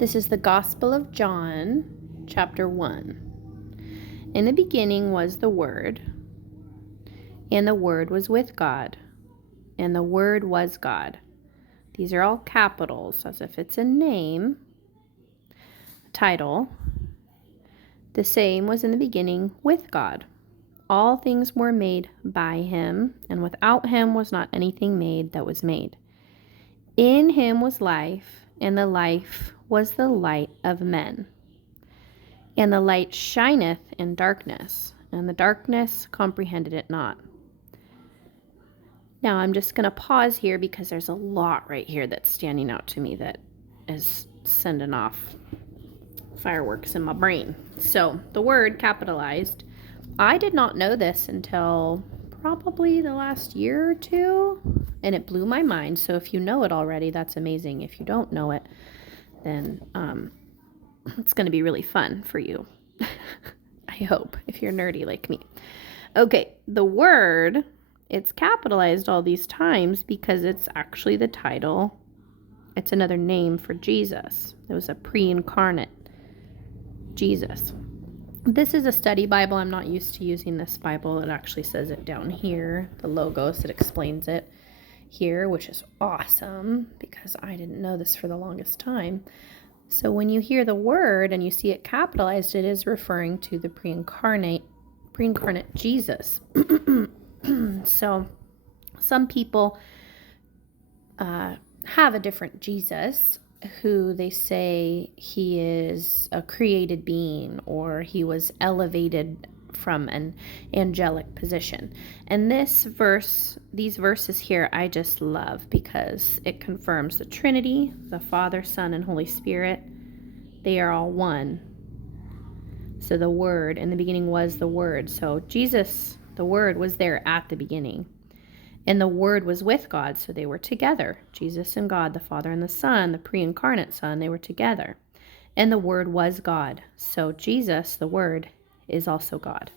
This is the Gospel of John, chapter 1. In the beginning was the Word, and the Word was with God, and the Word was God. These are all capitals, as if it's a name, a title. The same was in the beginning with God. All things were made by him, and without him was not anything made that was made. In him was life, and the life was the light of men. And the light shineth in darkness, and the darkness comprehended it not. Now I'm just going to pause here because there's a lot right here that's standing out to me that is sending off fireworks in my brain. So the word capitalized, I did not know this until probably the last year or two, and it blew my mind. So if you know it already, that's amazing. If you don't know it, then it's going to be really fun for you. I hope, if you're nerdy like me. Okay, the word, it's capitalized all these times because it's actually the title. It's another name for Jesus. It was a pre-incarnate Jesus. This is a study Bible. I'm not used to using this Bible. It actually says it down here, the logos. It explains it here, which is awesome because I didn't know this for the longest time. So when you hear the word and you see it capitalized, it is referring to the pre-incarnate Jesus. So some people have a different Jesus who they say he is a created being or he was elevated from an angelic position. And these verses here, I just love because it confirms the Trinity, the Father, Son, and Holy Spirit. They are all one. So the Word, in the beginning was the Word. So Jesus, the Word, was there at the beginning. And the Word was with God, so they were together. Jesus and God, the Father and the Son, the pre-incarnate Son, they were together. And the Word was God. So Jesus, the Word, is also God.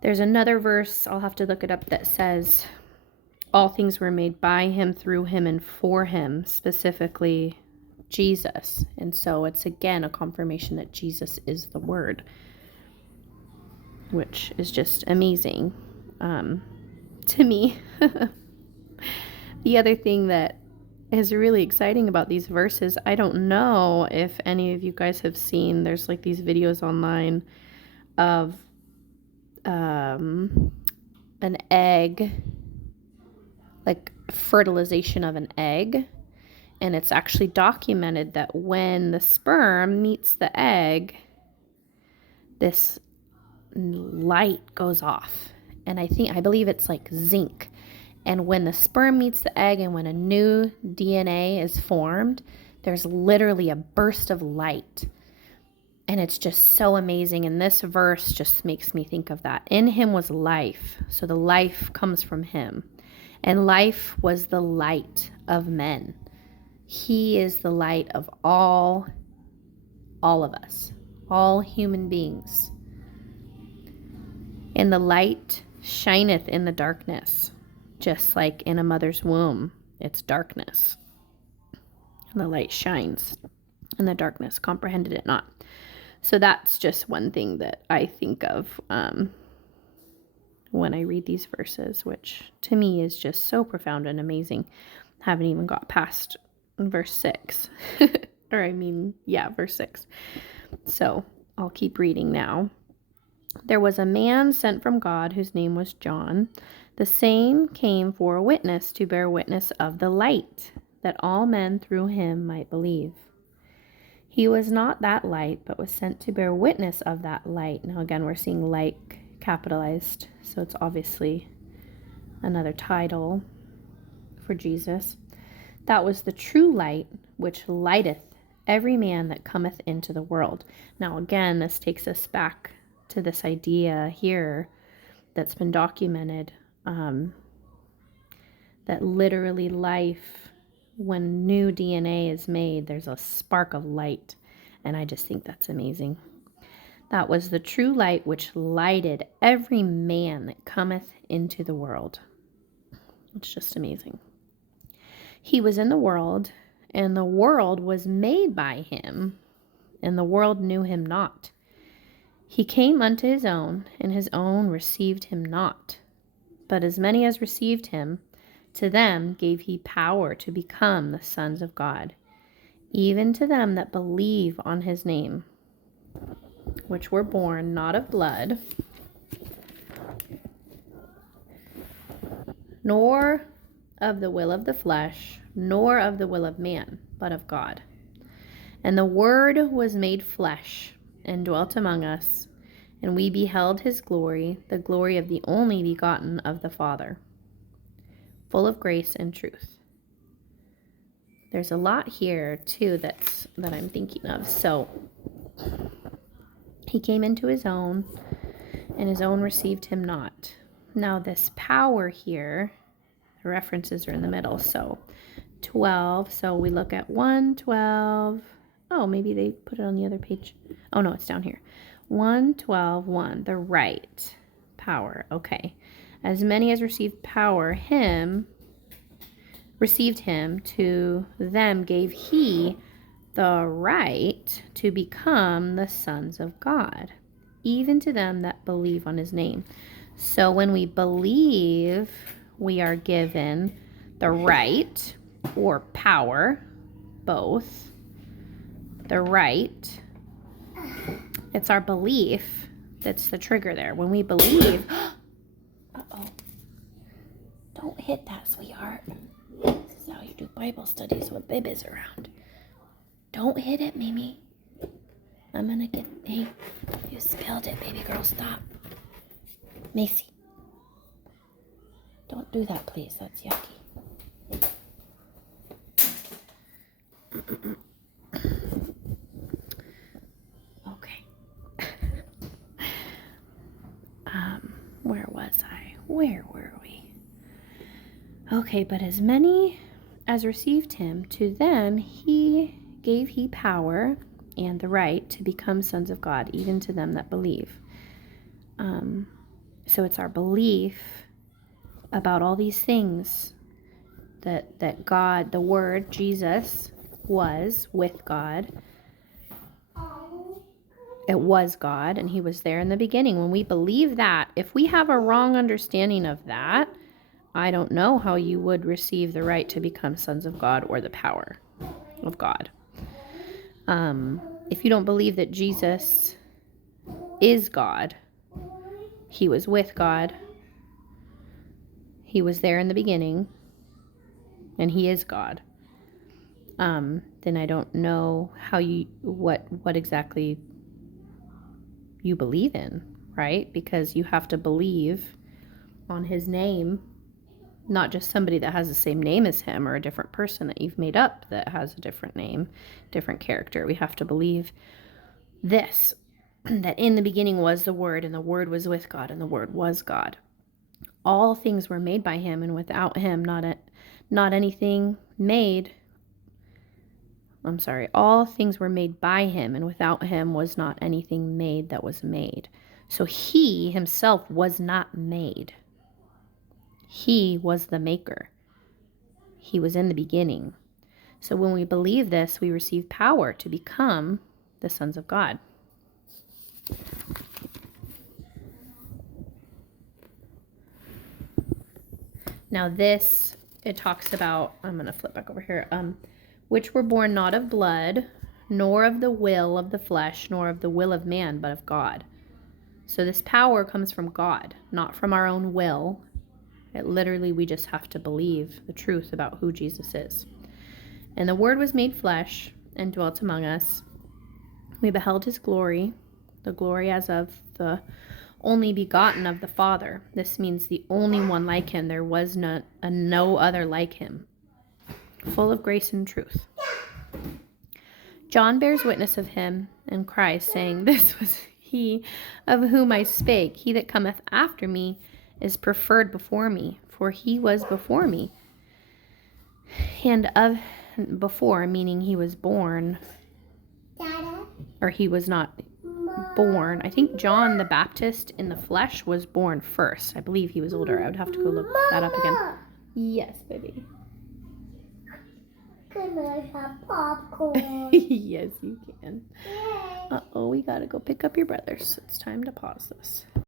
There's another verse, I'll have to look it up, that says, all things were made by him, through him, and for him, specifically Jesus. And so it's again a confirmation that Jesus is the Word, which is just amazing to me. The other thing that is really exciting about these verses, I don't know if any of you guys have seen, there's like these videos online of an egg, like fertilization of an egg. And it's actually documented that when the sperm meets the egg, this light goes off. And I believe it's like zinc. And when the sperm meets the egg and when a new DNA is formed, there's literally a burst of light. And it's just so amazing. And this verse just makes me think of that. In him was life. So the life comes from him. And life was the light of men. He is the light of all of us, all human beings. And the light shineth in the darkness, just like in a mother's womb, it's darkness. And the light shines, and the darkness comprehended it not. So that's just one thing that I think of when I read these verses, which to me is just so profound and amazing. Haven't even got past verse 6. Verse 6. So I'll keep reading now. There was a man sent from God whose name was John. The same came for a witness to bear witness of the light, that all men through him might believe. He was not that light, but was sent to bear witness of that light. Now again, we're seeing light capitalized, so it's obviously another title for Jesus. That was the true light, which lighteth every man that cometh into the world. Now again, this takes us back to this idea here that's been documented, that literally life, when new DNA is made, there's a spark of light. And I just think that's amazing. That was the true light which lighted every man that cometh into the world. It's just amazing. He was in the world, and the world was made by him, and the world knew him not. He came unto his own, and his own received him not. But as many as received him, to them gave he power to become the sons of God, even to them that believe on his name, which were born not of blood, nor of the will of the flesh, nor of the will of man, but of God. And the Word was made flesh, and dwelt among us, and we beheld his glory, the glory of the only begotten of the Father, full of grace and truth. There's a lot here, too, that I'm thinking of. So, he came into his own, and his own received him not. Now, this power here, the references are in the middle. So, 12. So, we look at 1:12. Oh, maybe they put it on the other page. Oh, no, it's down here. 1:12:1. The right power. Okay. As many as received power, received him, to them gave he the right to become the sons of God, even to them that believe on his name. So when we believe, we are given the right or power, both. The right, it's our belief that's the trigger there. When we believe, uh-oh, don't hit that, sweetheart. This is how you do Bible studies when baby's around. Don't hit it, Mimi. I'm gonna get, hey, you spilled it, baby girl, stop. Macy, don't do that, please, that's yucky. Okay. Where was I? Where were we? Okay, but as many as received him, to them gave he power and the right to become sons of God, even to them that believe. So it's our belief about all these things that God, the Word, Jesus, was with God. It was God, and he was there in the beginning. When we believe that, if we have a wrong understanding of that, I don't know how you would receive the right to become sons of God or the power of God. If you don't believe that Jesus is God, he was with God, he was there in the beginning, and he is God, then I don't know how what exactly you believe in, right? Because you have to believe on his name, not just somebody that has the same name as him or a different person that you've made up that has a different name, different character. We have to believe this, that in the beginning was the Word, and the Word was with God, and the Word was God. All things were made by him, and without him not anything made. I'm sorry, all things were made by him, and without him was not anything made that was made. So he himself was not made. He was the maker. He was in the beginning. So when we believe this, we receive power to become the sons of God. Now this, it talks about, I'm going to flip back over here, which were born not of blood, nor of the will of the flesh, nor of the will of man, but of God. So this power comes from God, not from our own will. It literally, we just have to believe the truth about who Jesus is. And the Word was made flesh and dwelt among us. We beheld his glory, the glory as of the only begotten of the Father. This means the only one like him. There was no other like him. Full of grace and truth. John bears witness of him and cries, saying, This was he of whom I spake. He that cometh after me is preferred before me, for he was before me. And of before, meaning he was born, or he was not born. I think John the Baptist in the flesh was born first. I believe he was older. I would have to go look that up again. Yes, baby. Can I have popcorn? Yes, you can. Yay. Uh-oh, we gotta go pick up your brothers. It's time to pause this.